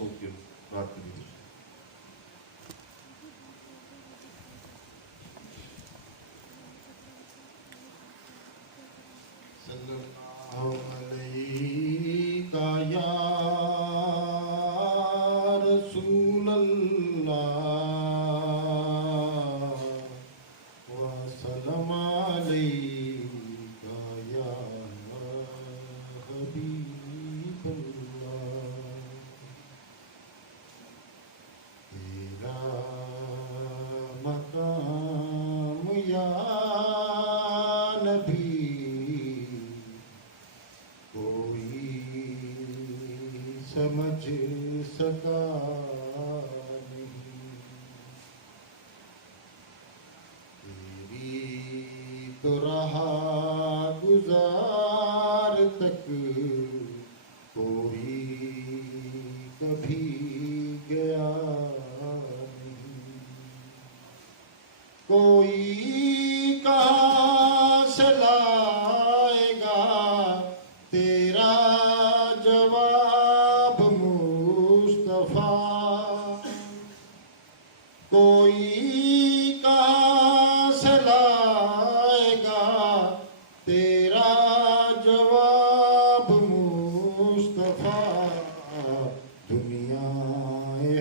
سوچ کے بات کریے. صلی اللہ علیہ یا رسول اللہ وسلم علیک یا حبیب اللہ. تیرا مقام یا نبی کوئی سمجھ سکا نہیں. تیری تو راہ گزار تک کوئی کبھی گیا نہیں. کوئی کہاں سے لائے گا تیرا جواب مصطفیٰ. کوئی کہاں سے لائے گا تیرا جواب مصطفیٰ. دنیا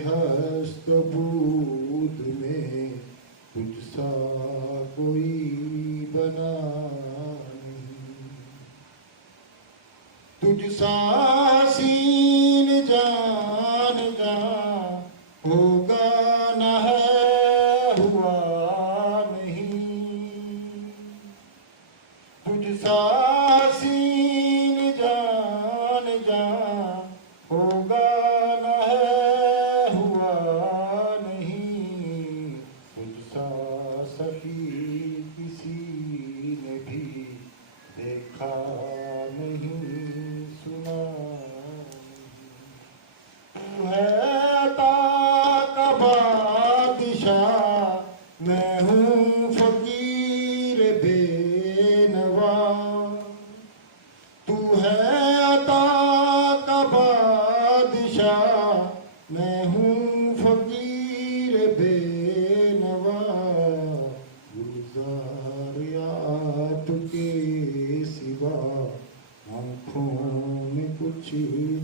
ہست بود میں تجھ سا کوئی بنا نہیں. تجھ سا سین جان جان ہوگا نہ ہے ہوا نہیں. تجھ سا سین جان جان ہوگا نہ ہے ہوا نہیں. تجھ سا سخی کسی نے بھی دیکھا نہیں سنا نہیں. تو ہے عطا کا بادشاہ میں ہوں فقیر بے نوا. تو ہے عطا کا بادشاہ میں ہوں فقیر بے نوا. گلزاریات کے سوا آنکھوں میں کچھ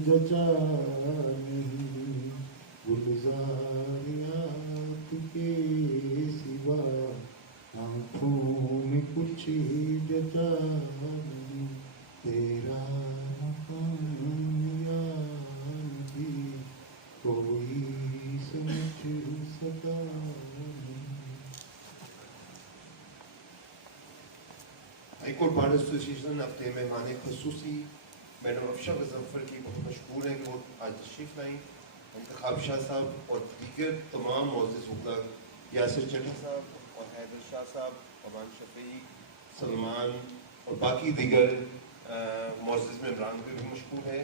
جچا نہیں. گلزاریات کے سوا آنکھوں میں کچھ جچا نہیں. تیرا مقام یا نبی کوئی سمجھ سکا نہیں. ہائی کورٹ بار ایسوسیشن اپنے مہمان خصوصی میڈم افشا مظفر کی بہت مشکور ہیں کہ وہ آج تشریف لائیں. انتخاب شاہ صاحب اور دیگر تمام معزز وکلاء یاسر چٹھا صاحب اور حیدر شاہ صاحب، امان شفیع، سلمان اور باقی دیگر معزز ممبران بھی مشکور ہیں.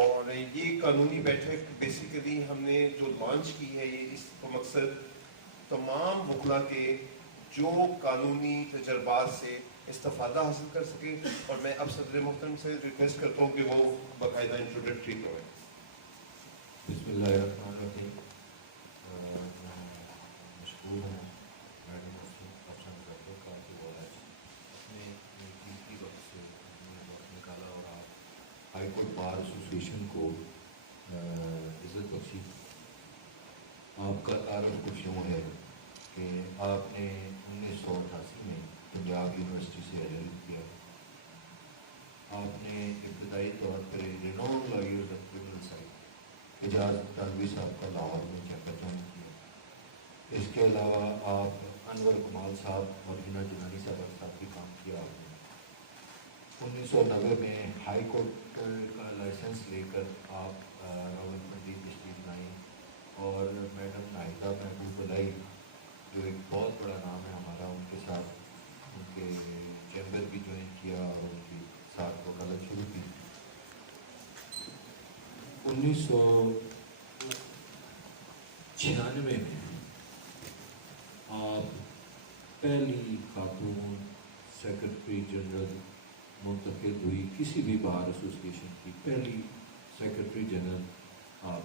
اور یہ قانونی بیٹھک بیسیکلی ہم نے جو لانچ کی ہے یہ اس کا مقصد تمام وکلاء کے جو قانونی تجربات سے استفادہ حاصل کر سکے. اور میں اب صدر محترم سے ریکویسٹ کرتا ہوں کہ وہ باقاعدہ انٹروڈکٹری کریں. بسم اللہ الرحمن الرحیم. مشکور ہوں میڈم افشا مظفر کا کہ وہ آج اپنے قیمتی وقت سے وقت نکالا اور آپ ہائی کورٹ بار ایسوسیشن کو عزت بخشی. آپ کا تعارف کچھ یوں ہے کہ آپ نے 1988 میں پنجاب یونیورسٹی سے ایل ایل کیا. آپ نے ابتدائی طور پر رینون لائرز آف کرمنل سائٹ اعجاز تنوی صاحب کا لاہور میں چیپٹر جوائن کیا. اس کے علاوہ آپ انور کمال صاحب اور ہینا جنانی صاحب بھی کام کیا. آپ نے 1990 میں ہائی کورٹ کا لائسنس لے کر آپ راولپنڈی تشریف لائیں اور میڈم ناہیدہ محبوب الائی جو ایک بہت بڑا نام ہے ہمارا، ان کے ساتھ ان کے چیمبر بھی جوائن کیا اور ان کی ساتھ وکالت شروع کی. 1996 میں آپ پہلی خاتون سیکرٹری جنرل منتخب ہوئی، کسی بھی بار ایسوسیشن کی پہلی سیکرٹری جنرل آپ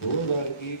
2001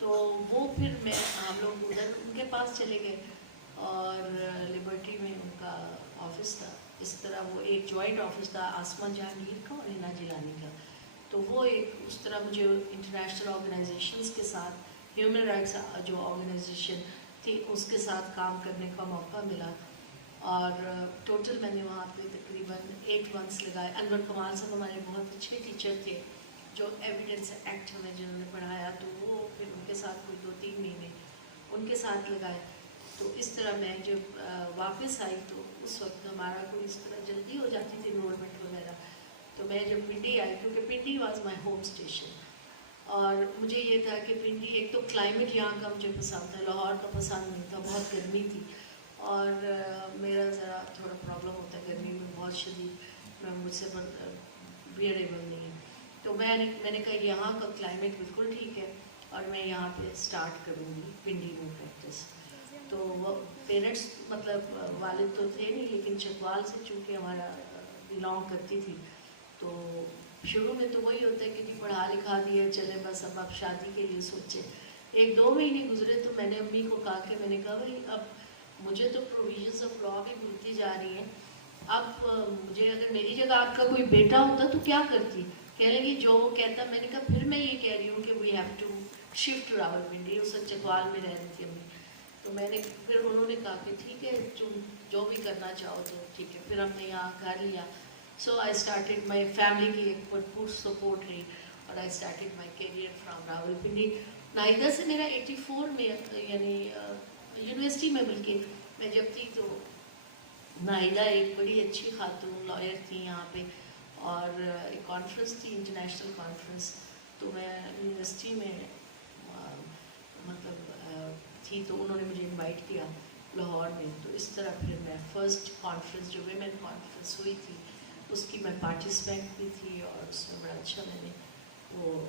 تو وہ پھر ہم لوگ ادھر ان کے پاس چلے گئے اور لبرٹی میں ان کا آفس تھا. اس طرح وہ ایک جوائنٹ آفس تھا آسما جہانگیر کا اور ہنا جیلانی کا. تو وہ ایک اس طرح مجھے انٹرنیشنل آرگنائزیشنز کے ساتھ ہیومن رائٹس جو آرگنائزیشن تھی اس کے ساتھ کام کرنے کا موقع ملا. اور ٹوٹل میں نے وہاں پہ تقریباً 8 months لگائے. انور کمال صاحب ہمارے بہت اچھے ٹیچر تھے جو ایویڈنس ایکٹ ہمیں جنہوں نے پڑھایا, تو وہ پھر ان کے ساتھ کوئی 2-3 مہینے ان کے ساتھ لگائے. تو اس طرح میں جب واپس آئی تو اس وقت ہمارا کوئی اس طرح جلدی ہو جاتی تھی انرولمنٹ وغیرہ. تو میں جب پنڈی آئی, کیونکہ Pindi was my home station, اور مجھے یہ تھا کہ پنڈی ایک تو کلائمیٹ یہاں کا مجھے پسند تھا, لاہور کا پسند نہیں تھا, بہت گرمی تھی, اور میرا ذرا تھوڑا پرابلم ہوتا ہے گرمی میں بہت شدید, میں مجھ سے بیئریبل نہیں ہے. تو میں نے کہا یہاں کا کلائمیٹ بالکل ٹھیک ہے اور میں یہاں پہ اسٹارٹ کروں گی پنڈی میں پریکٹس. تو وہ پیرنٹس مطلب والد تو تھے نہیں, لیکن چکوال سے چونکہ ہمارا بلانگ کرتی تھی, تو شروع میں تو وہی ہوتا ہے کہ پڑھا لکھا دیا چلے بس اب آپ شادی کے لیے سوچے. 1-2 مہینے گزرے تو میں نے امی کو کہا کہ میں نے کہا بھائی اب مجھے تو پروویژنس آف لا بھی ملتی جا رہی ہیں, اب مجھے اگر میری جگہ آپ کا کوئی بیٹا ہوتا تو کیا کرتی. کہنے لگی جو وہ کہتا. میں نے کہا پھر میں یہ کہہ رہی ہوں کہ we have to shift to Rawalpindi. اس وقت چکوال میں رہ رہی تھی امی. تو میں نے پھر انہوں نے کہا کہ ٹھیک ہے تم جو بھی کرنا چاہو تو ٹھیک ہے. پھر ہم نے یہاں گھر لیا. سو آئی اسٹارٹیڈ مائی فیملی کی ایک بھرپور سپورٹ رہی, اور I started my career from Rawalpindi. نائدہ سے میرا 84 میں یعنی یونیورسٹی میں بلکہ میں جب تھی تو نائدہ ایک بڑی اچھی خاتون لائر تھی یہاں پہ, اور ایک کانفرنس تھی انٹرنیشنل کانفرنس, تو میں یونیورسٹی میں مطلب تھی, تو انہوں نے مجھے انوائٹ کیا لاہور میں. تو اس طرح پھر میں فرسٹ کانفرنس جو ویمن کانفرنس ہوئی تھی اس کی میں پارٹیسپینٹ بھی تھی, اور اس میں بڑا اچھا میں نے وہ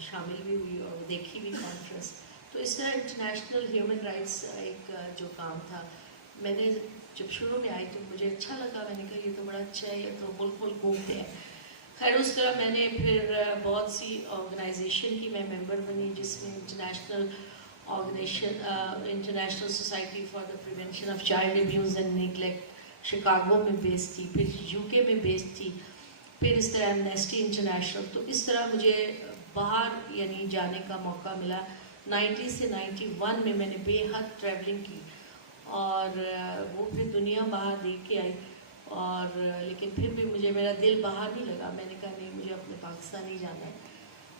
شامل بھی ہوئی اور وہ دیکھی بھی کانفرنس. تو اس طرح انٹرنیشنل ہیومن رائٹس ایک جو کام تھا, میں نے جب شروع میں آئی تو مجھے اچھا لگا. میں نے کہا یہ تو بڑا اچھا ہے, یہ تو ملک ملک گھومتے ہیں. خیر اس طرح میں نے پھر بہت سی آرگنائزیشن کی میں ممبر بنی, جس میں international international society for the prevention of child abuse and neglect Chicago میں بیس تھی, پھر UK میں بیس تھی, پھر اس طرح ایمنیسٹی انٹرنیشنل. تو اس طرح مجھے باہر یعنی جانے کا موقع ملا. 90 سے 91 میں نے بے حد ٹریولنگ کی, اور وہ پھر دنیا باہر دیکھ کے آئی, اور لیکن پھر بھی مجھے میرا دل باہر نہیں لگا. میں نے کہا نہیں, مجھے اپنے پاکستان ہی جانا ہے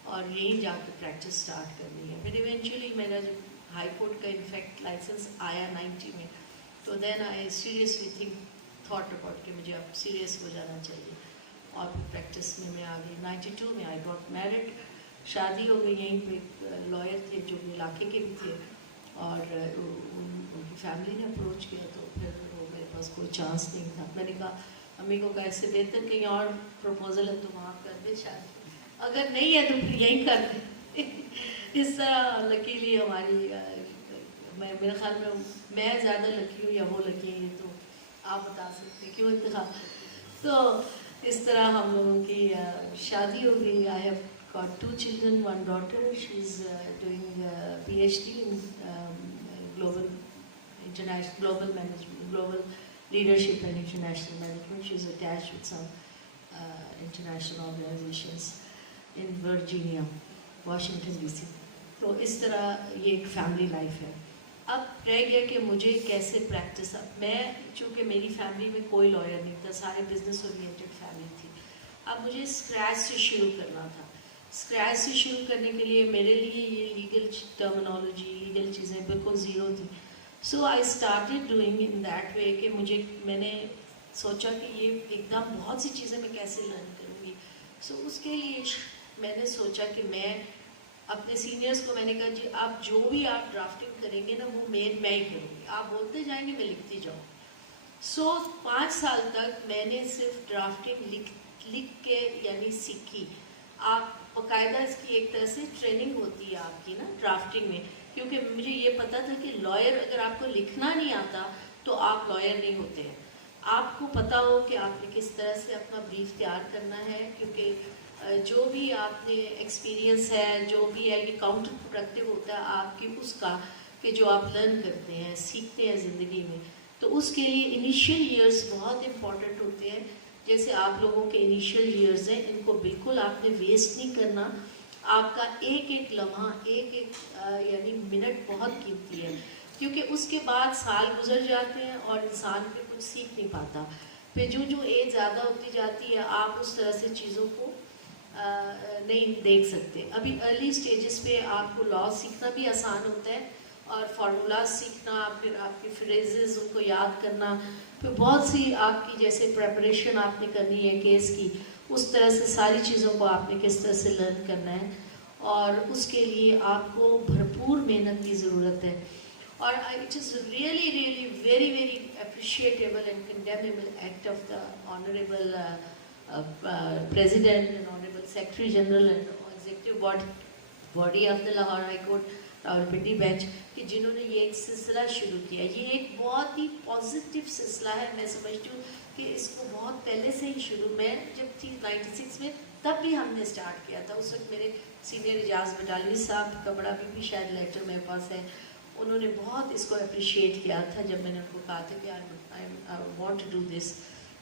اور یہیں جا کے پریکٹس سٹارٹ کرنی ہے. پھر ایونچولی میرا جب ہائی کورٹ کا انفیکٹ لائسنس آیا 90 میں, تو دین آئی سیریسلی تھاٹ اباؤٹ کہ مجھے اب سیریس ہو جانا چاہیے, اور پھر پریکٹس میں آ گئی. 92 میں آئی گاٹ میرڈ, شادی ہو گئی. یہیں پہ لائر تھے جو علاقے کے بھی تھے, اور ان کی فیملی نے اپروچ کیا, تو پھر وہ میرے پاس کوئی چانس نہیں تھا. میں نے کہا امی کو کہا اس سے بہتر کہیں اور پروپوزل ہے تو وہاں کر دے شادی, اگر نہیں ہے تو پھر یہیں کر دیں. اس طرح لکیلی ہماری میرے خیال میں زیادہ لکی ہوں یا وہ لکی ہیں, یہ تو آپ بتا سکتے کیوں انتخاب. تو اس طرح ہم لوگوں کی شادی ہو گئی. I have got 2 children, 1 daughter. She's doing PhD in global management, global leadership and international management. She's attached with some international organizations in Virginia, Washington DC. تو اس طرح یہ ایک فیملی لائف ہے. اب رہ گیا کہ مجھے کیسے پریکٹس. اب میں چونکہ میری فیملی میں کوئی لائر نہیں تھا, سارے بزنس اورینٹڈ فیملی تھی. اب مجھے اسکریچ سے شروع کرنا تھا. اسکریچ سے شروع کرنے کے لیے میرے لیے یہ لیگل ٹرمنالوجی, لیگل چیزیں بالکل زیرو تھی. So I started doing in that way کہ میں نے سوچا کہ یہ ایک دم بہت سی چیزیں میں کیسے لرن کروں گی. سو اس کے لیے میں نے سوچا کہ میں اپنے سینئرس کو میں نے کہا جی آپ جو بھی آپ ڈرافٹنگ کریں گے نا وہ میں ہی کروں گی, آپ بولتے جائیں گے میں لکھتی جاؤں. سو 5 سال تک میں نے صرف ڈرافٹنگ لکھ کے یعنی سیکھی. آپ باقاعدہ اس کی ایک طرح سے ٹریننگ ہوتی ہے آپ کی نا ڈرافٹنگ میں, کیونکہ مجھے یہ پتا تھا کہ لائر اگر آپ کو لکھنا نہیں آتا تو آپ لائر نہیں ہوتے ہیں. آپ کو پتہ ہو کہ آپ نے کس طرح سے اپنا بریف تیار کرنا ہے, کیونکہ جو بھی آپ نے ایکسپیرینس ہے, جو بھی ہے, یہ کاؤنٹر پروڈکٹیو ہوتا ہے آپ کی اس کا کہ جو آپ لرن کرتے ہیں, سیکھتے ہیں زندگی میں. تو اس کے لیے انیشیل ایئرس بہت امپورٹنٹ ہوتے ہیں. جیسے آپ لوگوں کے انیشیل ایئرز ہیں, ان کو بالکل آپ نے ویسٹ نہیں کرنا. آپ کا ایک ایک لمحہ, ایک ایک یعنی منٹ بہت قیمتی ہے, کیونکہ اس کے بعد سال گزر جاتے ہیں اور انسان پہ کچھ سیکھ نہیں پاتا. پھر جو ایج زیادہ ہوتی جاتی ہے آپ اس طرح سے چیزوں کو نہیں دیکھ سکتے. ابھی ارلی سٹیجز پہ آپ کو لا سیکھنا بھی آسان ہوتا ہے, اور فارمولاز سیکھنا, پھر آپ کی فریزز ان کو یاد کرنا, پھر بہت سی آپ کی جیسے پریپریشن آپ نے کرنی ہے کیس کی, اس طرح سے ساری چیزوں کو آپ نے کس طرح سے لرن کرنا ہے, اور اس کے لیے آپ کو بھرپور محنت کی ضرورت ہے. اور it is really really very very appreciable and condemnable act of the honourable President and Honorable Secretary General and Executive Body of the Lahore High Court Rawalpindi Bench کہ جنہوں نے یہ ایک سلسلہ شروع کیا. یہ ایک بہت ہی پازیٹیو سلسلہ ہے. میں سمجھتی ہوں کہ اس کو بہت پہلے سے ہی شروع, میں جب تھی 96 میں تب بھی ہم نے اسٹارٹ کیا تھا. اس وقت میرے سینئر اجاز بٹالوی صاحب کا بڑا بھی شاید لیٹر میرے پاس ہے, انہوں نے بہت اس کو اپریشیٹ کیا تھا جب میں نے ان کو کہا تھا کہ I want to do this.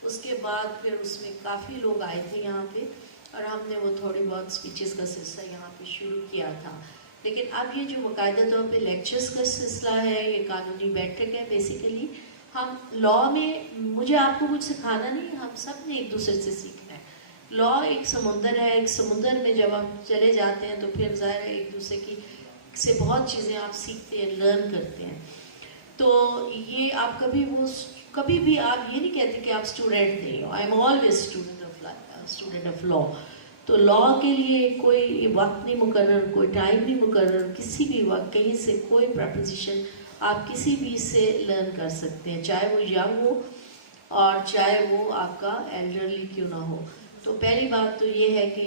اس کے بعد پھر اس میں کافی لوگ آئے تھے یہاں پہ, اور ہم نے وہ تھوڑی بہت اسپیچز کا سلسلہ یہاں پہ شروع کیا تھا. لیکن اب یہ جو باقاعدہ طور پہ لیکچرز کا سلسلہ ہے, یہ قانونی بیٹھک ہے. بیسیکلی ہم لا میں, مجھے آپ کو کچھ سکھانا نہیں, ہم سب نے ایک دوسرے سے سیکھنا ہے. لا ایک سمندر ہے, ایک سمندر میں جب ہم چلے جاتے ہیں تو پھر ظاہر ہے ایک دوسرے کی سے بہت چیزیں آپ سیکھتے ہیں, لرن کرتے ہیں. تو یہ آپ کبھی بھی آپ یہ نہیں کہتے کہ آپ اسٹوڈنٹ نہیں ہو. I am always student of law. تو لا کے لیے کوئی وقت نہیں مقرر, کوئی ٹائم نہیں مقرر, کسی بھی وقت کہیں سے کوئی پریپوزیشن آپ کسی بھی سے لرن کر سکتے ہیں, چاہے وہ ینگ ہو اور چاہے وہ آپ کا ایلڈرلی کیوں نہ ہو. تو پہلی بات تو یہ ہے کہ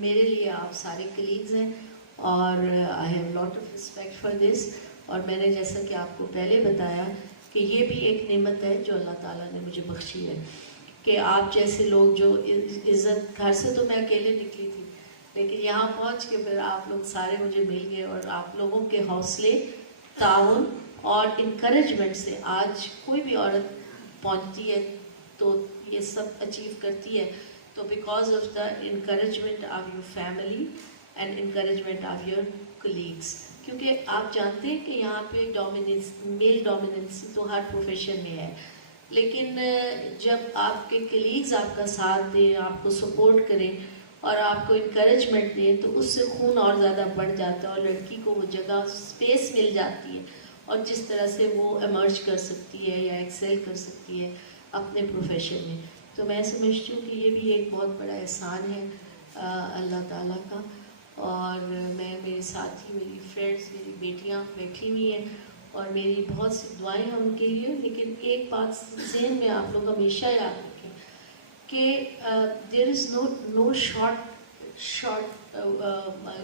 میرے لیے آپ سارے کلیگز ہیں, اور I have lot of respect for this. اور میں نے جیسا کہ آپ کو پہلے بتایا کہ یہ بھی ایک نعمت ہے جو اللہ تعالیٰ نے مجھے بخشی ہے, کہ آپ جیسے لوگ جو عزت, گھر سے تو میں اکیلے نکلی تھی, لیکن یہاں پہنچ کے پھر آپ لوگ سارے مجھے مل گئے, اور آپ لوگوں کے حوصلے, تعاون اور انکریجمنٹ سے آج کوئی بھی عورت پہنچتی ہے تو یہ سب اچیو کرتی ہے. تو because of the encouragement of your family and encouragement of your colleagues. کیونکہ آپ جانتے ہیں کہ یہاں پہ ڈومیننس, میل ڈومیننس تو ہر پروفیشن میں ہے, لیکن جب آپ کے کلیگز آپ کا ساتھ دیں, آپ کو سپورٹ کریں اور آپ کو انکریجمنٹ دیں, تو اس سے خون اور زیادہ بڑھ جاتا ہے, اور لڑکی کو وہ جگہ, اسپیس مل جاتی ہے, اور جس طرح سے وہ ایمرج کر سکتی ہے یا ایکسیل کر سکتی ہے اپنے پروفیشن میں. تو میں سمجھتی ہوں کہ یہ بھی ایک بہت بڑا احسان ہے اللہ تعالیٰ کا. اور میں, میرے ساتھی, میری فرینڈس, میری بیٹیاں بیٹھی ہوئی ہیں, اور میری بہت سی دعائیں ہیں ان کے لیے. لیکن ایک بات ذہن میں آپ لوگ ہمیشہ یاد رکھیں کہ دیر از نو شارٹ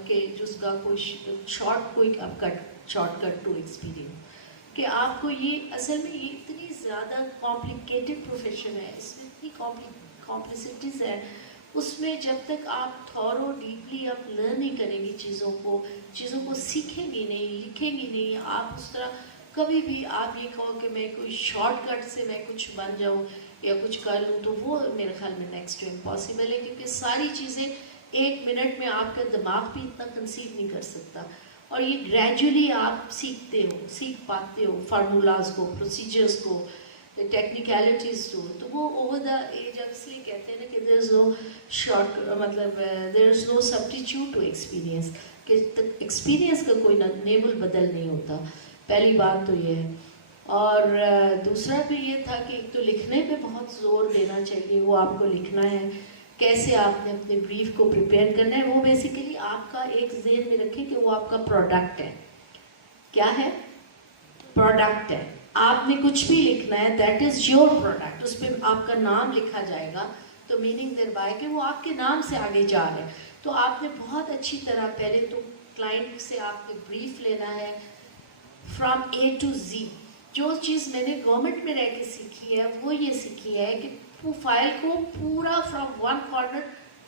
کہ جس کا کوئی شارٹ, کوئی شارٹ کٹ ٹو ایکسپیرینس, کہ آپ کو یہ اصل میں یہ اتنی زیادہ کمپلیکیٹڈ پروفیشن ہے, اس میں اتنی کمپلیسٹیز ہے. اس میں جب تک آپ تھورو ڈیپلی آپ لرن نہیں کریں گی چیزوں کو سیکھیں گی نہیں, لکھیں گی نہیں, آپ اس طرح کبھی بھی آپ یہ کہو کہ میں کوئی شارٹ کٹ سے میں کچھ بن جاؤں یا کچھ کر لوں, تو وہ میرے خیال میں نیکسٹ ٹو امپاسبل ہے. کیونکہ ساری چیزیں ایک منٹ میں آپ کا دماغ بھی اتنا کنسیو نہیں کر سکتا, اور یہ گریجولی آپ سیکھ پاتے ہو فارمولاز کو, پروسیجرز کو, ٹیکنیکلٹیز کو. تو وہ اوور دا ایج, اب اس لیے کہتے ہیں نا کہ دیر از نو شارٹ, مطلب دیر از نو سبسٹیچیوٹ ٹو ایکسپیرینس, کہ ایکسپیرینس کا کوئی نیم البدل نہیں ہوتا. پہلی بات تو یہ ہے. اور دوسرا بھی یہ تھا کہ ایک تو لکھنے پہ بہت زور دینا چاہیے, وہ آپ کو لکھنا ہے, کیسے آپ نے اپنے بریف کو پریپیئر کرنا ہے. وہ بیسیکلی آپ کا ایک ذہن میں رکھیں کہ وہ آپ کا پروڈکٹ ہے. کیا ہے؟ پروڈکٹ ہے. آپ نے کچھ بھی لکھنا ہے, دیٹ از یور پروڈکٹ. اس پہ آپ کا نام لکھا جائے گا, تو میننگ دیر بائی کہ وہ آپ کے نام سے آگے جا رہے ہیں. تو آپ نے بہت اچھی طرح پہلے تو کلائنٹ سے آپ نے بریف لینا ہے فرام اے ٹو زی. جو چیز میں نے گورنمنٹ میں رہ کے سیکھی ہے وہ یہ سیکھی ہے کہ فائل کو پورا فرام ون کارنر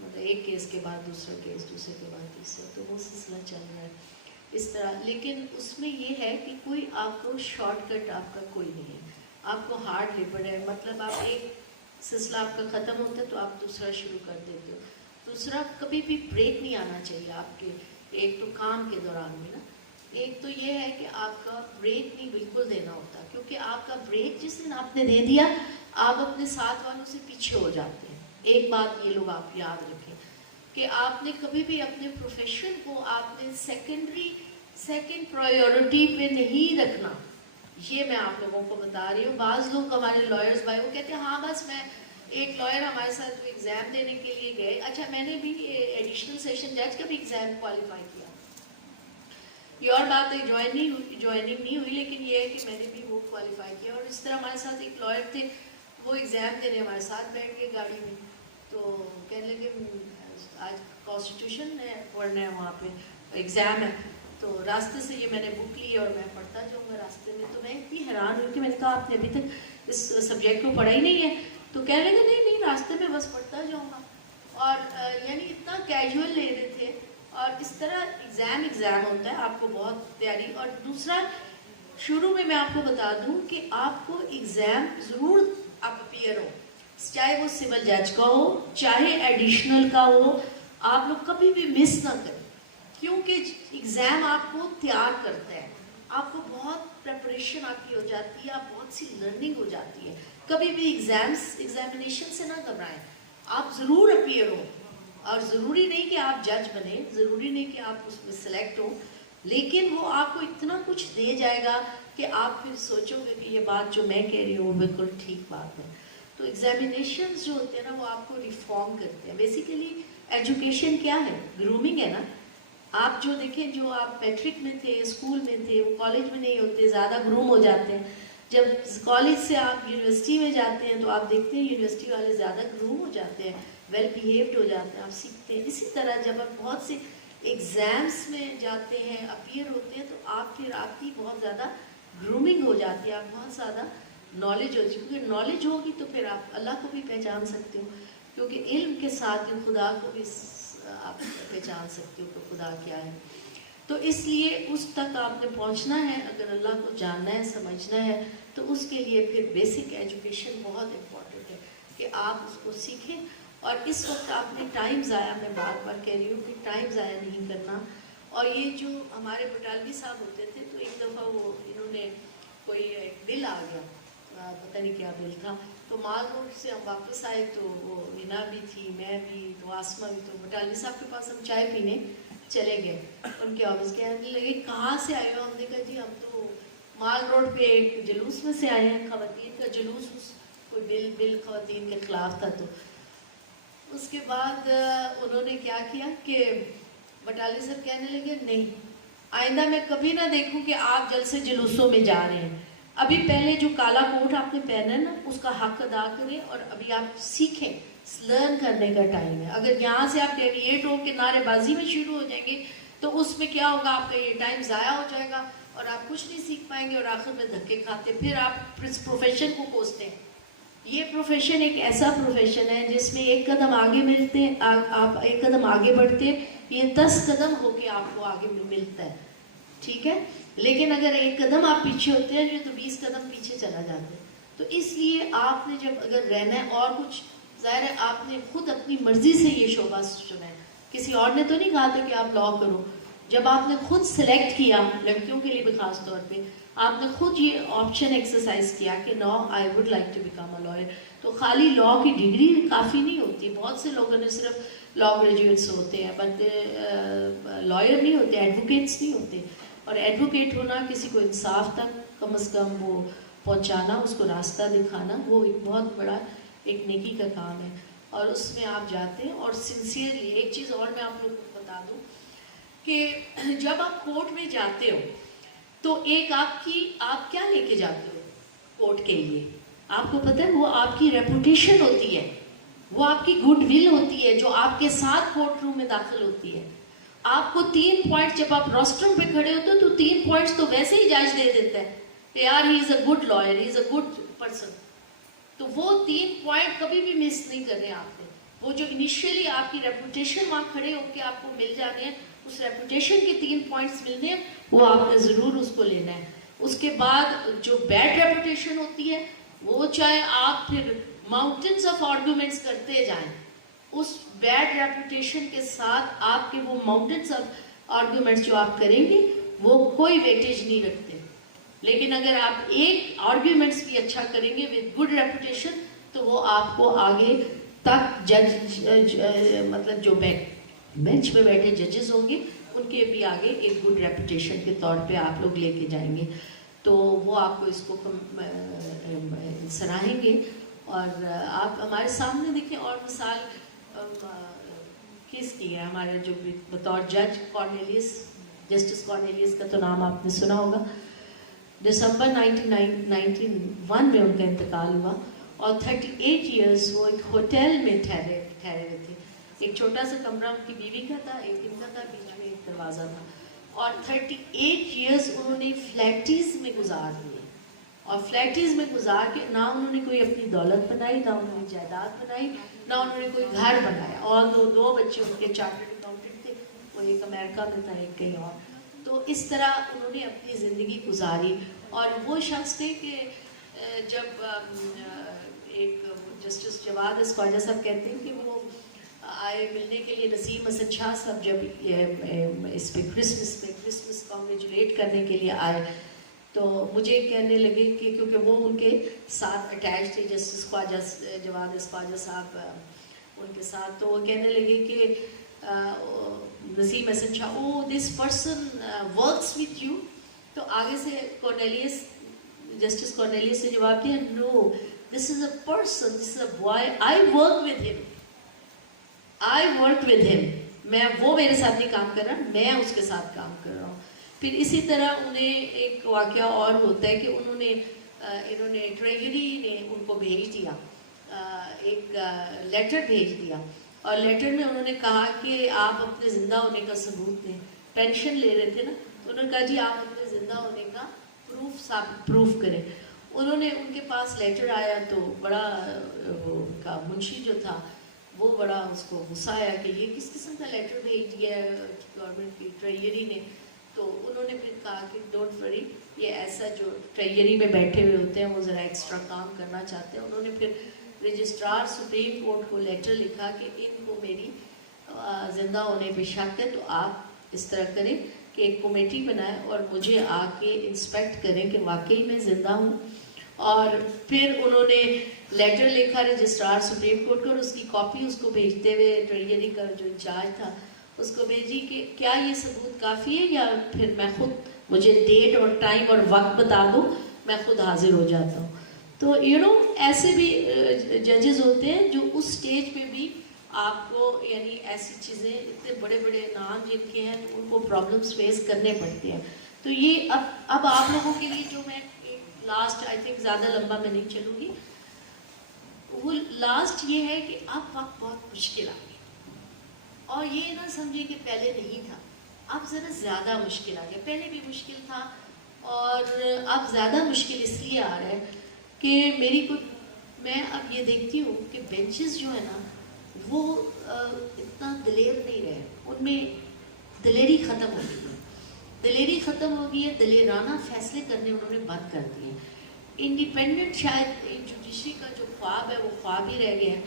مطلب ایک کیس کے بعد دوسرا کیس، دوسرے کے بعد تیسرا، تو وہ سلسلہ چل رہا ہے اس طرح. لیکن اس میں یہ ہے کہ کوئی آپ کو شارٹ کٹ آپ کا کوئی نہیں ہے، آپ کو ہارڈ لیبر ہے. مطلب آپ ایک سلسلہ آپ کا ختم ہوتا ہے تو آپ دوسرا شروع کر دیتے ہو. دوسرا کبھی بھی بریک نہیں آنا چاہیے آپ کے، ایک تو کام کے دوران میں نا، ایک تو یہ ہے کہ آپ کا بریک نہیں بالکل دینا ہوتا، کیونکہ آپ کا بریک جس دن آپ نے دے دیا آپ اپنے ساتھ والوں سے پیچھے ہو جاتے ہیں. ایک بات یہ لوگ آپ یاد رکھیں کہ آپ نے کبھی بھی اپنے پروفیشن کو آپ نے سیکنڈ پرائیورٹی پہ نہیں رکھنا. یہ میں آپ لوگوں کو بتا رہی ہوں. بعض لوگ ہمارے لائرز بھائی وہ کہتے ہیں ہاں بس میں ایک لائر ہمارے ساتھ ایگزام دینے کے لیے گئے. اچھا میں نے بھی ایڈیشنل سیشن جج کا بھی ایگزام کوالیفائی کیا. یہ اور بات ہے جوائننگ نہیں ہوئی، لیکن یہ ہے کہ میں نے بھی وہ کوالیفائی کیا. اور اس طرح ہمارے ساتھ ایک لائر تھے، وہ ایگزام دینے ہمارے ساتھ بیٹھ گئے گاڑی میں. تو کہنے لگے آج کانسٹیٹیوشن ہے پڑھنا ہے، وہاں پہ ایگزام ہے. تو راستے سے یہ میں نے بک لی اور میں پڑھتا جاؤں گا راستے میں. تو میں اتنی حیران ہوئی کہ میں نے کہا آپ نے ابھی تک اس سبجیکٹ کو پڑھا ہی نہیں ہے. تو کہنے لگے نہیں راستے میں بس پڑھتا جاؤں گا. اور یعنی اتنا کیجول لے رہے تھے. اور اس طرح ایگزام ہوتا ہے آپ کو بہت تیاری. اور دوسرا شروع میں آپ کو بتا دوں کہ آپ کو ایگزام ضرور آپ اپیئر ہو، چاہے وہ سول جج کا ہو چاہے ایڈیشنل کا ہو. آپ لوگ کبھی بھی مس نہ کریں، کیونکہ ایگزام آپ کو تیار کرتا ہے. آپ کو بہت پریپریشن آپ کی ہو جاتی ہے، آپ بہت سی لرننگ ہو جاتی ہے. کبھی بھی ایگزامینیشن سے نہ گھبرائیں، آپ ضرور اپیئر ہو. اور ضروری نہیں کہ آپ جج بنیں، ضروری نہیں کہ آپ اس میں سلیکٹ ہو، لیکن وہ آپ کو اتنا کچھ دے جائے گا کہ آپ پھر سوچو گے کہ یہ بات جو میں کہہ رہی ہوں وہ بالکل ٹھیک بات ہے. تو ایگزامینیشنز جو ہوتے ہیں نا وہ آپ کو ریفارم کرتے ہیں. بیسیکلی ایجوکیشن کیا ہے؟ گرومنگ ہے نا. آپ جو دیکھیں جو آپ میٹرک میں تھے، اسکول میں تھے، وہ کالج میں نہیں ہوتے، زیادہ گروم ہو جاتے ہیں. جب کالج سے آپ یونیورسٹی میں جاتے ہیں تو آپ دیکھتے ہیں یونیورسٹی والے زیادہ گروم ہو جاتے ہیں، ویل بیہیوڈ ہو جاتے ہیں، آپ سیکھتے ہیں. اسی طرح جب آپ بہت سے ایگزامس میں جاتے ہیں، اپیئر ہوتے ہیں، تو آپ کی بہت زیادہ گرومنگ ہو جاتی ہے، آپ بہت زیادہ نالج ہو. کیونکہ نالج ہوگی تو پھر آپ اللہ کو بھی پہچان سکتے ہو، کیونکہ علم کے ساتھ خدا کو بھی آپ پہچان سکتے ہو کہ خدا کیا ہے. تو اس لیے اس تک آپ نے پہنچنا ہے. اگر اللہ کو جاننا ہے، سمجھنا ہے، تو اس کے لیے پھر بیسک ایجوکیشن بہت امپورٹنٹ ہے کہ آپ اس کو سیکھیں. اور اس وقت آپ نے ٹائم ضائع، میں بار بار کہہ رہی ہوں کہ ٹائم ضائع نہیں کرنا. اور یہ جو ہمارے بٹالوی صاحب ہوتے تھے تو ایک دفعہ وہ انہوں نے کوئی ایک بل آ گیا، پتہ نہیں کیا بل تھا. تو مال روڈ سے ہم واپس آئے تو وہ ہنا بھی تھی، میں بھی، تو آسمہ بھی. تو بٹالوی صاحب کے پاس ہم چائے پینے چلے گئے. ان کے آفس کہنے لگے کہاں سے آئے ہو؟ ہم نے کہا جی ہم تو مال روڈ پہ ایک جلوس میں سے آئے ہیں، خواتین کا جلوس، کوئی بل خواتین کے خلاف تھا. تو اس کے بعد انہوں نے کیا کیا کہ بٹالوی صاحب کہنے لگے نہیں آئندہ میں کبھی نہ دیکھوں کہ آپ جلسے جلوسوں میں جا رہے ہیں. ابھی پہلے جو کالا کوٹ آپ نے پہنا ہے نا اس کا حق ادا کریں، اور ابھی آپ سیکھیں. لرن کرنے کا ٹائم ہے. اگر یہاں سے آپ ڈیویٹ ہو کے نعرے بازی میں شروع ہو جائیں گے تو اس میں کیا ہوگا، آپ کا یہ ٹائم ضائع ہو جائے گا اور آپ کچھ نہیں سیکھ پائیں گے، اور آخر میں دھکے کھاتے پھر آپ اس پروفیشن کو کوستے ہیں. یہ پروفیشن ایک ایسا پروفیشن ہے جس میں ایک قدم آگے ملتے ہیں، آپ ایک قدم آگے بڑھتے ہیں، یہ 10 قدم ہو کے آپ کو آگے ملتا ہے. ٹھیک ہے، لیکن اگر ایک قدم آپ پیچھے ہوتے ہیں تو 20 قدم پیچھے چلا جاتے ہیں. تو اس لیے آپ نے جب اگر رہنا ہے اور کچھ، ظاہر ہے آپ نے خود اپنی مرضی سے یہ شعبہ چنا ہے، کسی اور نے تو نہیں کہا تھا کہ آپ لاء کرو. جب آپ نے خود سلیکٹ کیا، لڑکیوں کے لیے بھی خاص طور پہ آپ نے خود یہ آپشن ایکسرسائز کیا کہ no I would like to become a lawyer. تو خالی لاء کی ڈگری کافی نہیں ہوتی. بہت سے لوگوں نے صرف لاء گریجویٹس ہوتے ہیں، بٹ لائر نہیں ہوتے، ایڈوکیٹس نہیں ہوتے. اور ایڈوکیٹ ہونا کسی کو انصاف تک کم از کم وہ پہنچانا، اس کو راستہ دکھانا، وہ ایک بہت بڑا ایک نیکی کا کام ہے. اور اس میں آپ جاتے ہیں اور سنسیئرلی. ایک چیز اور میں آپ لوگوں کو بتا دوں کہ جب آپ کورٹ میں جاتے ہو تو ایک آپ کیا لے کے جاتے ہو کورٹ کے لیے؟ آپ کو پتہ ہے وہ آپ کی ریپوٹیشن ہوتی ہے، وہ آپ کی گڈ ول ہوتی ہے جو آپ کے ساتھ کورٹ روم میں داخل ہوتی ہے. آپ کو 3 پوائنٹ جب آپ روسٹرم پہ کھڑے ہوتے ہو تو 3 پوائنٹس تو ویسے ہی جج دے دیتا ہے کہ یار he is a good lawyer, he is a good person. تو وہ 3 پوائنٹ کبھی بھی مس نہیں کرنے آپ نے. وہ جو انیشیلی آپ کی ریپوٹیشن وہاں کھڑے ہو کے آپ کو مل جانے ہیں, اس ریپوٹیشن کے 3 پوائنٹس ملنے ہیں, وہ آپ نے ضرور اس کو لینا ہے. اس کے بعد جو بیڈ ریپوٹیشن ہوتی ہے, وہ چاہے آپ پھر ماؤنٹنس آف آرگومنٹس کرتے جائیں, اس بیڈ ریپوٹیشن کے ساتھ آپ کے وہ ماؤنٹنس آف آرگومنٹس جو آپ کریں گے وہ کوئی ویٹیج نہیں رکھتے. لیکن اگر آپ ایک آرگیومنٹس بھی اچھا کریں گے وتھ گڈ ریپوٹیشن, تو وہ آپ کو آگے تک جج مطلب جو بینچ پہ بیٹھے ججز ہوں گے ان کے بھی آگے ایک گڈ ریپوٹیشن کے طور پہ آپ لوگ لے کے جائیں گے. تو وہ آپ کو اس کو سراہیں گے. اور آپ ہمارے سامنے دیکھیں اور مثال کس کی ہے, ہمارا جو بطور جج کارنیلیس, جسٹس کارنیلیس کا تو نام آپ نے سنا ہوگا. دسمبر 1991 میں ان کا انتقال ہوا, اور 38 ایئرز وہ ایک ہوٹل میں ٹھہرے ہوئے تھے. ایک چھوٹا سا کمرہ ان کی بیوی کا تھا, ایک ان کا تھا, بیچ میں ایک دروازہ تھا. اور 38 ایئرز انہوں نے فلیٹیز میں گزار دیے, اور فلیٹیز میں گزار کے نہ انہوں نے کوئی اپنی دولت بنائی, نہ انہوں نے جائیداد بنائی, نہ انہوں نے کوئی گھر بنایا. اور 2 بچے ان کے چارٹرڈ اکاؤنٹنٹ تھے, وہ ایک امریکہ میں تھا, ایک کہیں اور. تو اس طرح انہوں نے اپنی زندگی گزاری. اور وہ شخص تھے کہ جب ایک جسٹس جواد خواجہ صاحب کہتے ہیں کہ وہ آئے ملنے کے لیے نسیم حسن شاہ صاحب, جب اس پہ کرسمس کانگریچولیٹ کرنے کے لیے آئے, تو مجھے کہنے لگے کہ کیونکہ وہ ان کے ساتھ اٹیچ تھے, جسٹس خواجہ جواد خواجہ صاحب ان کے ساتھ, تو وہ کہنے لگے کہ Naseem Hassan Shah, oh this person works with you. تو آگے سے کارنیلیس, جسٹس کارنیلیس نے جواب دیا, no, this is a person, this is a boy, I work with him, I work with ہم. میں, وہ میرے ساتھ نہیں کام کر رہا, میں اس کے ساتھ کام کر رہا ہوں. پھر اسی طرح انہیں ایک واقعہ اور ہوتا ہے کہ انہوں نے ٹریجری نے ان کو بھیج دیا, ایک لیٹر بھیج دیا, اور لیٹر میں انہوں نے کہا کہ آپ اپنے زندہ ہونے کا ثبوت دیں. پینشن لے رہے تھے نا, تو انہوں نے کہا جی آپ اپنے زندہ ہونے کا پروف کریں. انہوں نے, ان کے پاس لیٹر آیا تو بڑا وہ کا منشی جو تھا وہ بڑا اس کو غصہ آیا کہ یہ کس قسم کا لیٹر بھیج دیا ہے گورنمنٹ کی ٹریجری نے. تو انہوں نے پھر کہا کہ ڈونٹ وری, یہ ایسا جو ٹریجری میں بیٹھے ہوئے ہوتے ہیں وہ ذرا ایکسٹرا کام کرنا چاہتے ہیں. انہوں نے پھر رجسٹرار سپریم کورٹ کو لیٹر لکھا کہ ان کو میری زندہ ہونے پہ شک ہے, تو آپ اس طرح کریں کہ ایک کمیٹی بنائیں اور مجھے آ کے انسپیکٹ کریں کہ واقعی میں زندہ ہوں. اور پھر انہوں نے لیٹر لکھا رجسٹرار سپریم کورٹ کو, اور اس کی کاپی اس کو بھیجتے ہوئے ٹریجری کا جو انچارج تھا اس کو بھیجی کہ کیا یہ ثبوت کافی ہے, یا پھر میں خود, مجھے ڈیٹ اور ٹائم اور وقت بتا دو, میں خود حاضر ہو جاتا ہوں. تو ایسے بھی ججز ہوتے ہیں جو اس سٹیج پہ بھی آپ کو, یعنی ایسی چیزیں, اتنے بڑے بڑے نام جن کے ہیں ان کو پرابلمس فیس کرنے پڑتے ہیں. تو یہ اب آپ لوگوں کے لیے جو میں لاسٹ, آئی تھنک زیادہ لمبا میں نہیں چلوں گی, وہ لاسٹ یہ ہے کہ اب وقت بہت مشکل آ گیا, اور یہ نہ سمجھے کہ پہلے نہیں تھا, اب ذرا زیادہ مشکل آ گیا. پہلے بھی مشکل تھا اور اب زیادہ مشکل اس لیے آ رہا ہے کہ میں اب یہ دیکھتی ہوں کہ بینچز جو ہیں نا وہ اتنا دلیر نہیں رہے, ان میں دلیری ختم ہو گئی ہے. دلیری ختم ہو گئی ہے, دلیرانہ فیصلے کرنے انہوں نے بند کر دیے. انڈیپینڈنٹ شاید جوڈیشری کا جو خواب ہے وہ خواب ہی رہ گیا ہے.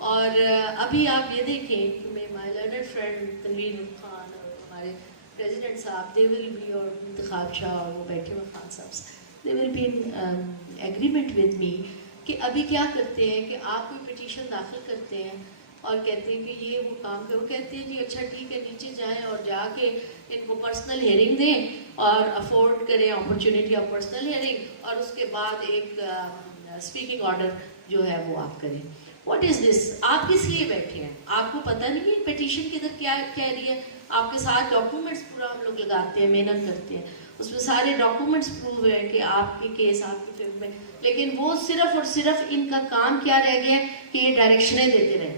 اور ابھی آپ یہ دیکھیں کہ مائی لرنڈ فرینڈ تنویر خان اور ہمارے پریزیڈنٹ صاحب, دے ول بی, اور انتخاب شاہ اور وہ بیٹھے ہوئے Khan Sahib, they will be in agreement with me کہ ابھی کیا کرتے ہیں کہ آپ کوئی پٹیشن داخل کرتے ہیں اور کہتے ہیں کہ یہ وہ کام کرو, کہتے ہیں جی اچھا ٹھیک ہے, نیچے جائیں اور جا کے ان کو پرسنل ہیئرنگ دیں اور افورڈ کریں اپرچونیٹی آف پرسنل ہیئرنگ, اور اس کے بعد ایک اسپیکنگ آرڈر جو ہے وہ آپ کریں. واٹ از دس؟ آپ کس لیے بیٹھے ہیں؟ آپ کو پتہ نہیں ہے پٹیشن کے اندر کیا کہہ رہی ہے؟ آپ کے ساتھ ڈاکومنٹس پورا ہم لوگ لگاتے ہیں, محنت کرتے ہیں, اس میں سارے ڈاکومنٹس پروو ہیں کہ آپ کے کیس آپ کی فیور میں, لیکن وہ صرف اور صرف ان کا کام کیا رہ گیا ہے کہ یہ ڈائریکشنیں دیتے رہے,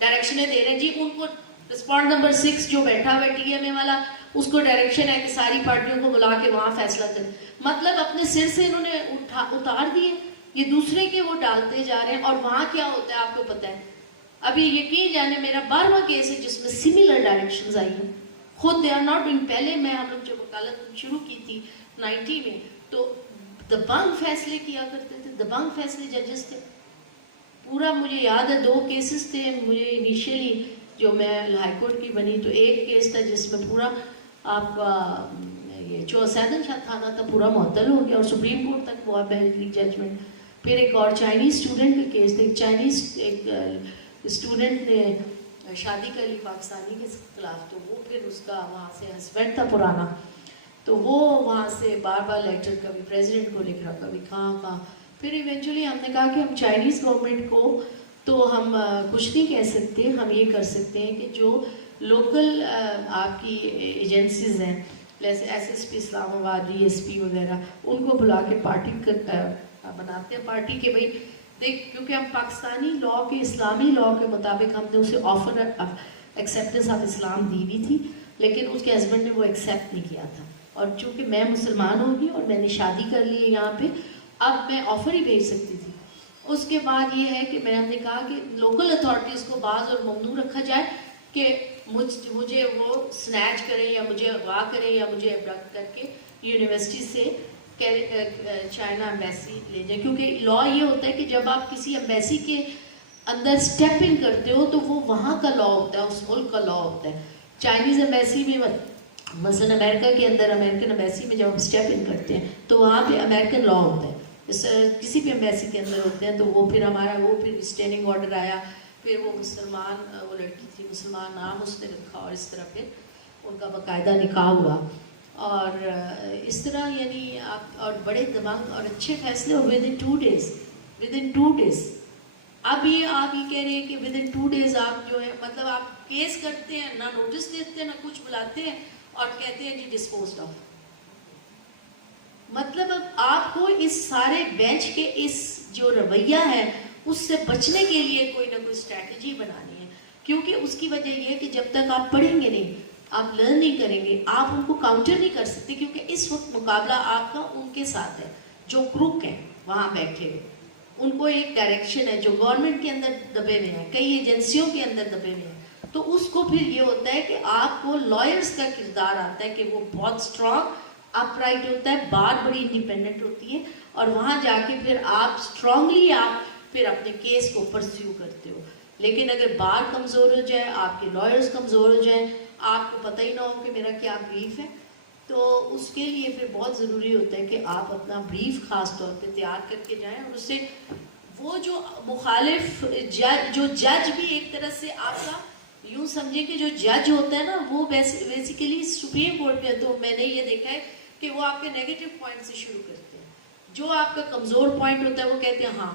ڈائریکشنیں دے رہے ہیں. جی ان کو رسپونڈ نمبر 6 جو بیٹھا ہوا ہے ٹی ایم اے والا, اس کو ڈائریکشن ہے کہ ساری پارٹیوں کو بلا کے وہاں فیصلہ کریں. مطلب اپنے سر سے انہوں نے اتار دیے, یہ دوسرے کے وہ ڈالتے جا رہے ہیں. اور وہاں کیا ہوتا ہے آپ کو پتہ ہے, ابھی یقین جانے میرا 12واں کیس ہے جس میں سملر ڈائریکشنز آئی ہیں. خود دے آر ناٹ ڈوئنگ. پہلے میں ہم لوگ جب وکالت شروع کی تھی 90 میں تو دبنگ فیصلے کیا کرتے تھے, دبنگ فیصلے ججز تھے. پورا مجھے یاد ہے 2 کیسز تھے مجھے انیشیلی جو میں ہائی کورٹ کی بنی, تو ایک کیس تھا جس میں پورا آپ کا یہ چوسیدن شاہ تھانہ تھا پورا معطل ہو گیا اور سپریم کورٹ تک ہوا پہلی ججمنٹ. پھر ایک اور چائنیز اسٹوڈنٹ کا کیس تھا, ایک چائنیز ایک اسٹوڈنٹ نے شادی کر لی پاکستانی کے خلاف, تو وہ پھر اس کا وہاں سے ہسبینڈ تھا پرانا, تو وہ وہاں سے بار بار لیٹر کبھی پریزیڈنٹ کو لکھ رہا کبھی کہاں. پھر ایونچولی ہم نے کہا کہ ہم چائنیز گورنمنٹ کو تو ہم کچھ نہیں کہہ سکتے, ہم یہ کر سکتے ہیں کہ جو لوکل آپ کی ایجنسیز ہیں جیسے ایس ایس پی اسلام آباد, ڈی ایس پی وغیرہ, ان کو بلا کے پارٹی بناتے ہیں پارٹی کے بھائی دیکھ, کیونکہ ہم پاکستانی لاء کے اسلامی لاء کے مطابق ہم نے اسے آفر ایکسیپٹنس آف اسلام دی ہوئی تھی, لیکن اس کے ہسبینڈ نے وہ ایکسیپٹ نہیں کیا تھا. اور چونکہ میں مسلمان ہوگی اور میں نے شادی کر لی ہے یہاں پہ, اب میں آفر ہی بھیج سکتی تھی. اس کے بعد یہ ہے کہ میں نے کہا کہ لوکل اتھارٹیز کو باز اور ممنوع رکھا جائے کہ مجھے وہ سنیچ کریں یا مجھے اغوا کریں یا مجھے ابڈکٹ کر کے یونیورسٹی سے چائنا ایمبیسی لے جائیں. کیونکہ لاء یہ ہوتا ہے کہ جب آپ کسی ایمبیسی کے اندر اسٹیپ ان کرتے ہو تو وہ وہاں کا لاء ہوتا ہے, اس ملک کا لاء ہوتا ہے. چائنیز ایمبیسی میں مثلاً امریکہ کے اندر امریکن ایمبیسی میں جب ہم اسٹیپ ان کرتے ہیں تو وہاں پہ امریکن لاء ہوتا ہے. کسی بھی ایمبیسی کے اندر ہوتے ہیں, تو وہ پھر ہمارا وہ پھر ریسٹیننگ آرڈر آیا, پھر وہ مسلمان, وہ لڑکی تھی مسلمان نام اس نے رکھا, اور اس طرح پھر ان کا باقاعدہ نکاح ہوا. اور اس طرح یعنی آپ اور بڑے دماغ اور اچھے فیصلے with in 2 days, with in 2 days. اب یہ آپ یہ کہہ رہے ہیں کہ ود ان 2 days آپ جو ہے مطلب آپ کیس کرتے ہیں, نہ نوٹس دیتے ہیں نہ کچھ بلاتے ہیں اور کہتے ہیں جی ڈسپوزڈ آف. مطلب اب آپ کو اس سارے بینچ کے اس جو رویہ ہے اس سے بچنے کے لیے کوئی نہ کوئی اسٹریٹجی بنانی ہے, کیونکہ اس کی وجہ یہ ہے کہ جب تک آپ پڑھیں گے نہیں, آپ لرن نہیں کریں گے, آپ ان کو کاؤنٹر نہیں کر سکتے. کیونکہ اس وقت مقابلہ آپ کا ان کے ساتھ ہے جو کروک ہیں وہاں بیٹھے ہوئے, ان کو ایک ڈائریکشن ہے جو گورنمنٹ کے اندر دبے ہوئے ہیں, کئی ایجنسیوں کے اندر دبے ہوئے ہیں. تو اس کو پھر یہ ہوتا ہے کہ آپ کو لائرس کا کردار آتا ہے کہ وہ بہت اسٹرانگ اپ رائٹ ہوتا ہے, بار بڑی انڈیپینڈنٹ ہوتی ہے, اور وہاں جا کے پھر آپ اسٹرانگلی آپ پھر اپنے کیس کو پرسیو کرتے ہو. لیکن اگر بار کمزور ہو جائے, آپ کے لائرز کمزور ہو جائیں, آپ کو پتہ ہی نہ ہو کہ میرا کیا بریف ہے, تو اس کے لیے پھر بہت ضروری ہوتا ہے کہ آپ اپنا بریف خاص طور پہ تیار کر کے جائیں. اور اس سے وہ جو مخالف جو جج بھی ایک طرح سے آپ کا یوں سمجھیں کہ جو جج ہوتا ہے نا وہ بیسیکلی سپریم کورٹ میں, تو میں نے یہ دیکھا ہے کہ وہ آپ کے نیگیٹو پوائنٹ سے شروع کرتے ہیں. جو آپ کا کمزور پوائنٹ ہوتا ہے وہ کہتے ہیں ہاں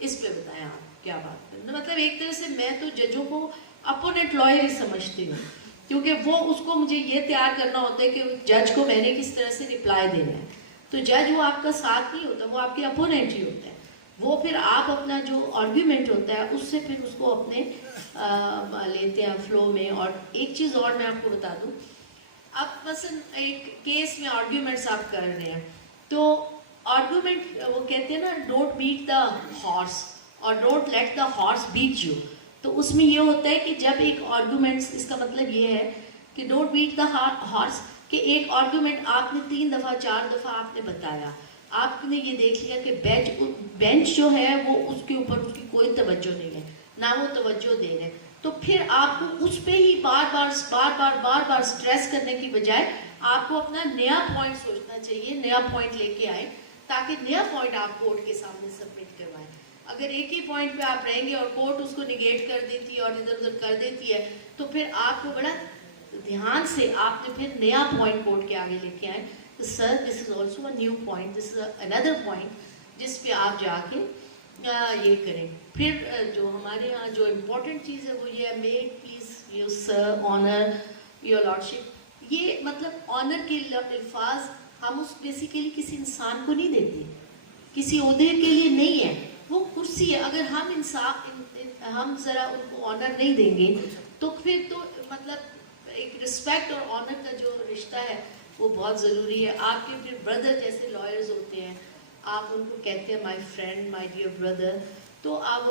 اس پہ بتائیں آپ کیا بات کریں. مطلب ایک طرح سے میں تو ججوں کو اپوننٹ لائر ہی سمجھتی ہوں, کیونکہ وہ اس کو مجھے یہ تیار کرنا ہوتا ہے کہ جج کو میں نے کس طرح سے رپلائی دینا ہے. تو جج وہ آپ کا ساتھ نہیں ہوتا, وہ آپ کے اپوننٹ ہی ہوتا ہے. وہ پھر آپ اپنا جو آرگیومنٹ ہوتا ہے اس سے پھر اس کو اپنے لیتے ہیں فلو میں. اور ایک چیز اور میں آپ کو بتا دوں, اب مثلا ایک کیس میں آرگیومنٹس آپ کر رہے ہیں, تو آرگیومنٹ وہ کہتے ہیں نا ڈونٹ بیٹ دا ہارس اور don't let the horse beat you. تو اس میں یہ ہوتا ہے کہ جب ایک آرگیومنٹس, اس کا مطلب یہ ہے کہ ڈونٹ بیٹ دا ہارس, کہ ایک آرگیومنٹ آپ نے 3 دفعہ 4 دفعہ آپ نے بتایا, آپ نے یہ دیکھ لیا کہ بینچ جو ہے وہ اس کے اوپر اس کی کوئی توجہ نہیں ہے, نہ وہ توجہ دے رہے, تو پھر آپ کو اس پہ ہی بار بار سٹریس کرنے کی بجائے آپ کو اپنا نیا پوائنٹ سوچنا چاہیے, نیا پوائنٹ لے کے آئے تاکہ نیا پوائنٹ آپ کورٹ کے سامنے سبمٹ کروائیں. اگر ایک ہی پوائنٹ پہ آپ رہیں گے اور کورٹ اس کو نگیٹ کر دیتی ہے اور ادھر ادھر کر دیتی ہے, تو پھر آپ کو بڑا دھیان سے آپ نے پھر نیا پوائنٹ کورٹ کے آگے لے کے آئیں. Sir this is also a new point, this is another point جس پہ آپ جا کے یہ کریں. پھر جو ہمارے یہاں جو امپورٹنٹ چیز ہے وہ یہ ہے make please your sir honour your lordship. یہ مطلب آنر کے الفاظ ہم اس بیسیکلی کسی انسان کو نہیں دیتے, کسی عہدے کے لیے نہیں ہے, وہ کرسی ہے. اگر ہم ہم ذرا ان کو آنر نہیں دیں گے تو پھر تو مطلب ایک رسپیکٹ اور آنر کا جو رشتہ ہے وہ بہت ضروری ہے. آپ کے پھر بردر جیسے لائرز ہوتے ہیں, آپ ان کو کہتے ہیں my friend, my dear brother, تو آپ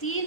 3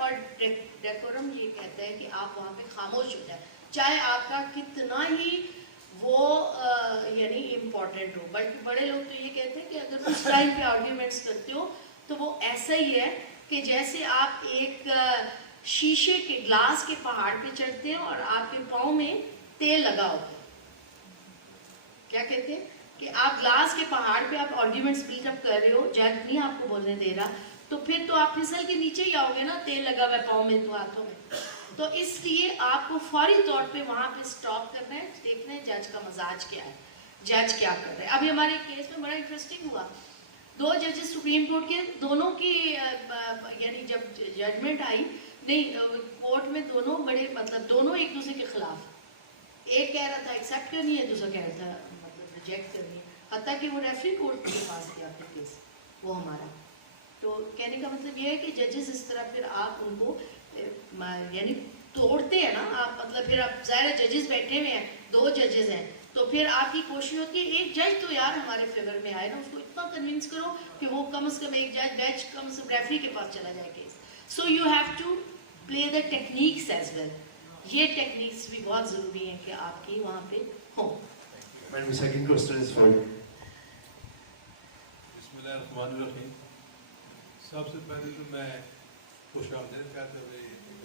اور ڈیکورم یہ کہتا ہے کہ آپ وہاں پہ خاموش ہو جائیں، چاہے آپ کا کتنا ہی وہ یعنی امپورٹنٹ ہو. بٹ بڑے لوگ تو یہ کہتے ہیں کہ اگر اس ٹائم پہ آرگیومنٹس کرتے ہو تو وہ ایسا ہی ہے کہ جیسے آپ ایک شیشے کے گلاس کے پہاڑ پہ چڑھتے ہیں اور آپ کے پاؤں میں تیل لگا ہوتا ہے. کیا کہتے ہیں کہ آپ گلاس کے پہاڑ پہ آپ آرگیومنٹس بلڈ اپ کر رہے ہو، جج نہیں آپ کو بولنے دے رہا، تو پھر تو آپ پھسل کے نیچے ہی آؤ گے نا، تیل لگا ہوا ہے پاؤں میں تو ہاتھوں میں. تو اس لیے آپ کو فوری طور پہ وہاں پہ سٹاپ کرنا ہے، دیکھنا ہے جج کا مزاج کیا ہے، جج کیا کر رہے ہیں. ابھی ہمارے کیس میں بڑا انٹرسٹنگ ہوا، 2 ججز سپریم کورٹ کے، دونوں کی یعنی جب ججمنٹ آئی نہیں کورٹ میں، دونوں بڑے مطلب دونوں ایک دوسرے کے خلاف، ایک کہہ رہا تھا ایکسیپٹ کرنی ہے، دوسرا کہہ رہا تھا مطلب ریجیکٹ کرنی ہے. حتیٰ کہ وہ ریفری کورٹ کے پاس کیا پھر کیس وہ ہمارا. تو کہنے کا مطلب یہ ہے کہ ججز اس طرح پھر آپ ان کو یعنی توڑتے ہیں نا آپ، مطلب پھر آپ ظاہر ججز بیٹھے ہوئے ہیں، 2 ججز ہیں، تو پھر آپ کی کوشش ہوتی ہے ایک جج تو یار ہمارے فیور میں آئے نا، اس کو اتنا کنونس کرو کہ وہ کم از کم ایک جج کم از کم ریفری کے پاس چلا جائے case. So you have to play the techniques as well. یہ ٹیکنیکس بھی بہت ضروری ہیں کہ آپ کی وہاں پہ ہوں. Madam, second question is for you. بسم اللہ الرحمن الرحیم. سب سے پہلے تو میں خوش آمدید کہتے ہوئے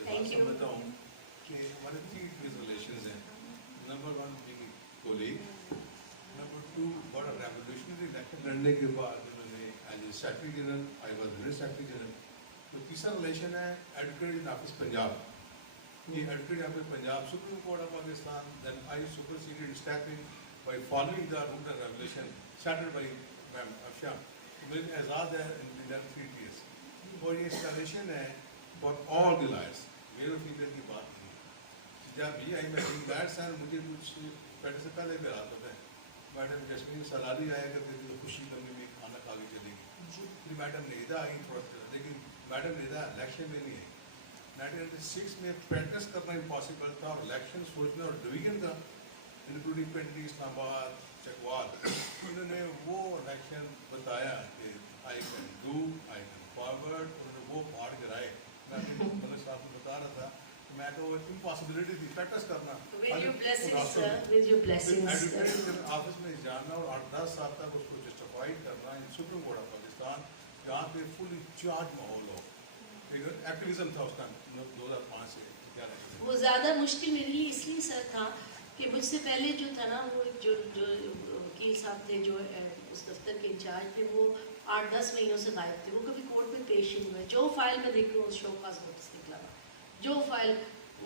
Thank you. سمجھتا ہوں کہ ہمارے 3 ریلیشنز ہیں. نمبر 1 بیگ کولیگ، نمبر 2 بڑا ریولیوشنری الیکشن لڑنے کے بعد انہوں نے as a secretary general, I was minister secretary general. تو تیسرا ریلیشن ہے ایڈوکیٹ ان آفس پنجاب. یہ advocate office Punjab supreme court of Pakistan, then I superseded stepping by following the rule of revolution settled by ma'am Afsha. مجھے اعزاز ہے ان 3 years. اور یہ installation ہے فار آل دی لائرس، میل اور فیمیل کی بات نہیں ہے. جب یہ آئی میں لائرس ہیں، مجھے کچھ پہلے سے پہلے بھی رات ہوتا ہے میڈم جسمین سلاری آیا کرتے تھے تو خوشی کمی میں کھانا کھا کے چلے گی. پھر میڈم نیدا آئی تھوڑا سا، لیکن میڈم نیدا الیکشن میں نہیں آئی. 1996 میں پریکٹس کرنا امپاسبل تھا، اور الیکشن سوچنا اور ڈویژن کا انکلوڈنگ پنڈی، اسلام آباد، چکوال، انہوں نے وہ الیکشن بتایا کہ I can do, I can forward. انہوں نے وہ پہاڑ گرائے. میں ملک صاحب کو بتا رہا تھا کہ میں تو امپاسبلٹی تھی پریکٹس کرنا. ایڈوکیٹ آفس میں جانا اور 8-10 سال تک اس کو جسٹیفائی کرنا سپریم کورٹ آف پاکستان، جہاں پہ فلی چارج ماحول ہو. ایکٹیویزم تھا اس کا 2005 سے 11. وہ زیادہ مشکل میرے لیے اس لیے سر تھا کہ مجھ سے پہلے جو تھا نا، وہ جو وکیل صاحب تھے جو اس دفتر کے انچارج تھے، وہ 8-10 مہینوں سے غائب تھے. وہ کبھی کورٹ میں پیش ہی نہیں ہوئے. جو فائل میں دیکھ رہا ہوں شو کاز نوٹس نکلا ہوا، جو file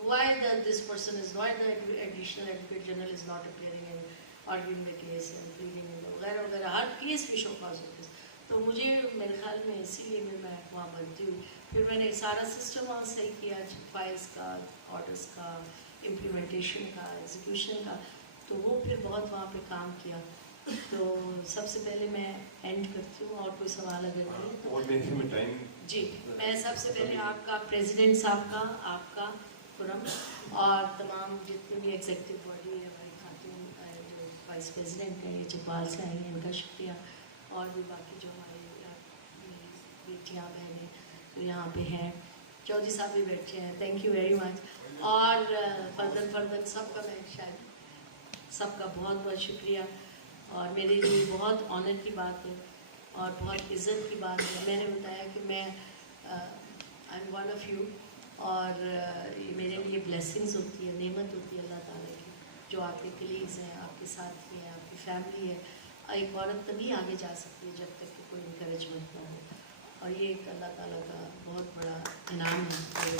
why the this person is why the additional advocate general is not appearing in arguing the case and pleading وغیرہ وغیرہ، ہر کیس پہ شو کاز نوٹس. تو مجھے میرے خیال میں اسی لیے میں وہاں بنتی ہوئی. پھر میں نے سارا سسٹم وہاں صحیح کیا، فائلس کا، آرڈرس کا، امپلیمنٹیشن کا، ایگزیکیوشن کا. تو وہ پھر بہت وہاں پہ کام کیا. تو سب سے پہلے میں اینڈ کرتی ہوں، اور کوئی سوال اگر نہیں تو جی میں سب سے پہلے آپ کا پریزیڈنٹ صاحب کا، آپ کا خرم، اور تمام جتنے بھی ایگزیکٹو باڈی ہے، ہماری خاتون جو وائس پریزیڈنٹ ہیں، یہ چوپال سے آئی ہیں، ان کا شکریہ. اور بھی باقی جو ہمارے بیٹیاں بہنیں جو یہاں پہ ہیں، چودھری صاحب بھی بیٹھے ہیں، تھینک یو ویری مچ. اور فردن سب کا، میں شاید سب کا بہت بہت شکریہ. اور میرے لیے بہت آنر کی بات ہے اور بہت عزت کی بات ہے. میں نے بتایا کہ میں I am one of you, اور یہ میرے لیے بلیسنگز ہوتی ہے، نعمت ہوتی ہے اللہ تعالیٰ کی، جو آپ کے کلیگز ہیں، آپ کے ساتھی ہیں، آپ کی فیملی ہے. ایک عورت تبھی آگے جا سکتی ہے جب تک کہ کوئی انکریجمنٹ نہ ہو، اور یہ ایک اللہ تعالیٰ کا بہت بڑا انعام ہے.